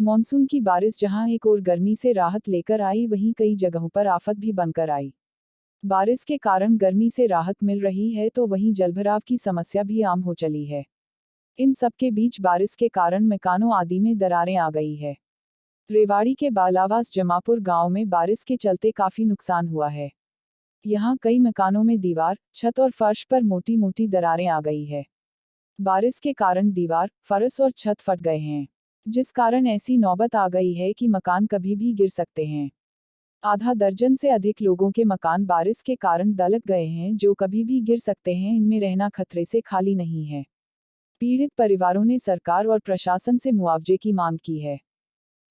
Monsoon की बारिश जहां एक और गर्मी से राहत लेकर आई, वहीं कई जगहों पर आफत भी बनकर आई। बारिश के कारण गर्मी से राहत मिल रही है तो वहीं जलभराव की समस्या भी आम हो चली है। इन सब के बीच बारिश के कारण मकानों आदि में दरारें आ गई है। रेवाड़ी के बालावास जमापुर गांव में बारिश के चलते काफी नुकसान हुआ है। यहां कई मकानों में दीवार, छत और फर्श पर मोटी मोटी दरारें आ गई है। बारिश के कारण दीवार, फर्श और छत फट गए हैं, जिस कारण ऐसी नौबत आ गई है कि मकान कभी भी गिर सकते हैं। आधा दर्जन से अधिक लोगों के मकान बारिश के कारण दलक गए हैं, जो कभी भी गिर सकते हैं। इनमें रहना खतरे से खाली नहीं है। पीड़ित परिवारों ने सरकार और प्रशासन से मुआवजे की मांग की है।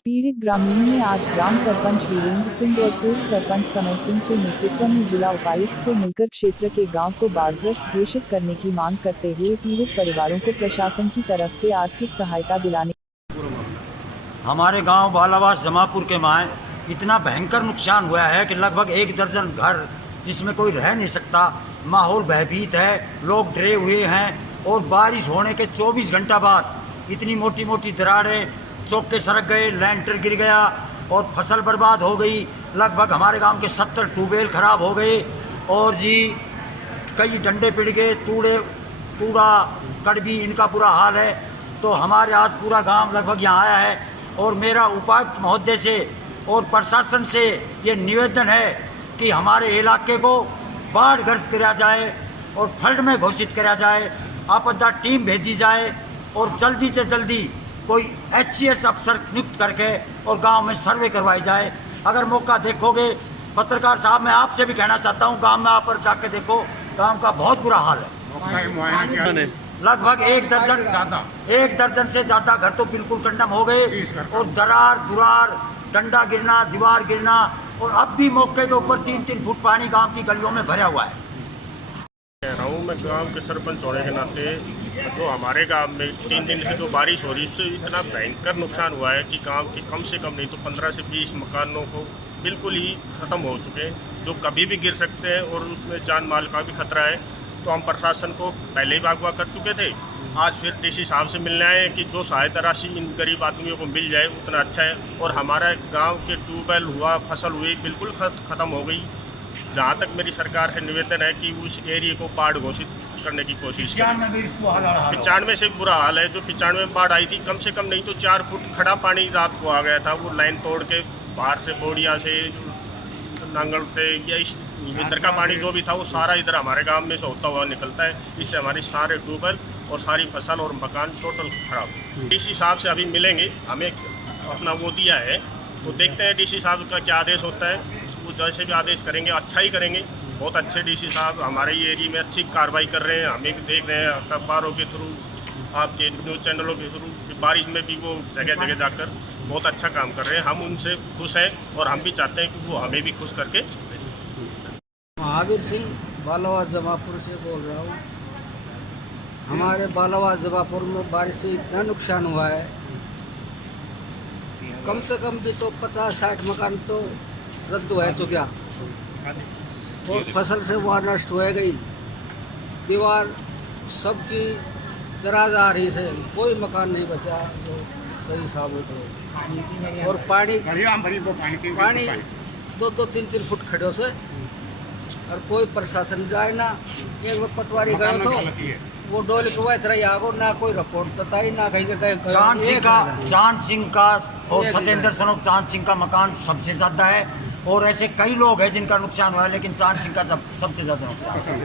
पीड़ित ग्रामीणों ने आज ग्राम सरपंच वीरेंद्र सिंह और पूर्व सरपंच समय सिंह के नेतृत्व में जिला उपायुक्त से मिलकर क्षेत्र के गांव को बाढ़ग्रस्त घोषित करने की मांग करते हुए पीड़ित परिवारों को प्रशासन की तरफ से आर्थिक सहायता दिलाने। हमारे गांव बालावास जमापुर के माए इतना भयंकर नुकसान हुआ है कि लगभग 1 दर्जन घर जिसमें कोई रह नहीं सकता। माहौल भयभीत है, लोग डरे हुए हैं और बारिश होने के 24 घंटा बाद इतनी मोटी मोटी दरारें, चौके सरक गए, लैंटर गिर गया और फसल बर्बाद हो गई। लगभग हमारे गांव के 70 ट्यूबवेल खराब हो गए और जी कई डंडे पिट गए, तूड़ा कड़बी, इनका बुरा हाल है। तो हमारे आज पूरा गांव लगभग यहाँ आया है और मेरा उपायुक्त महोदय से और प्रशासन से ये निवेदन है कि हमारे इलाके को बाढ़ग्रस्त किया जाए और फ्लड में घोषित किया जाए, आपदा टीम भेजी जाए और जल्दी से जल्दी कोई HCS अफसर नियुक्त करके और गांव में सर्वे करवाई जाए। अगर मौका देखोगे पत्रकार साहब, मैं आपसे भी कहना चाहता हूं, गांव में आप पर जाके देखो, गांव का बहुत बुरा हाल है। लगभग 1 दर्जन से ज़्यादा घर तो बिल्कुल कंडम हो गए और दुरार, डंडा गिरना, दीवार गिरना और अब भी मौके के ऊपर 3-3 फुट पानी गांव की गलियों में भरा हुआ है। कह रहा हूँ मैं गांव के सरपंच होने के नाते, जो हमारे गांव में 3 दिन से जो बारिश हो रही है उससे इतना भयंकर नुकसान हुआ है कि गांव के कम से कम नहीं तो 15 से 20 मकानों को बिल्कुल ही ख़त्म हो चुके हैं, जो कभी भी गिर सकते हैं और उसमें जान माल का भी खतरा है। तो हम प्रशासन को पहले ही अगवा कर चुके थे। आज फिर DC साहब से मिलने आए कि जो सहायता राशि इन गरीब आदमियों को मिल जाए उतना अच्छा है। और हमारा गांव के ट्यूबवेल हुआ, फसल हुई, बिल्कुल ख़त्म हो गई। जहाँ तक मेरी सरकार से निवेदन है कि उस एरिया को बाढ़ घोषित करने की कोशिश करें। 95 से बुरा हाल है। जो 95 में बाढ़ आई थी, कम से कम नहीं तो 4 फुट खड़ा पानी रात को आ गया था। वो लाइन तोड़ के बाहर से बोड़िया से, नांगल से या इधर का पानी जो भी था वो सारा इधर हमारे गांव में से होता हुआ निकलता है। इससे हमारी सारे ट्यूबवेल और सारी फसल और मकान टोटल खराब। DC साहब से अभी मिलेंगे, हमें अपना वो दिया है, तो देखते हैं DC साहब का क्या आदेश होता है। वो जैसे भी आदेश करेंगे अच्छा ही करेंगे। बहुत अच्छे DC साहब हमारे ये एरिया में अच्छी कार्रवाई कर रहे हैं। हमें भी देख रहे हैं अखबारों के थ्रू, आपके न्यूज़ चैनलों के थ्रू, बारिश में भी वो जगह जगह जाकर बहुत अच्छा काम कर रहे हैं। हम उनसे खुश हैं और हम भी चाहते हैं कि वो हमें भी खुश करके। महावीर सिंह बालावास जमापुर से बोल रहा हूँ। हमारे बालावास जमापुर में बारिश से इतना नुकसान हुआ है, कम से कम भी तो 50-60 मकान तो रद्द हुआ है तो क्या, और फसल से वहाँ नष्ट हो गई। दीवार सबकी दराज आ रही से कोई मकान नहीं बचा जो सही साबित हो। और पानी 2-3 फुट खड़े से और कोई प्रशासन जाए ना। एक बार पटवारी गए तो वो डोल के वह तरह आगो ना कोई रिपोर्ट बताई ना कहीं गए। चांद सिंह का और सत्येंद्र सनोप चांद सिंह का मकान सबसे ज़्यादा है और ऐसे कई लोग हैं जिनका नुकसान हुआ है, लेकिन चांद सिंह का सबसे ज़्यादा नुकसान है।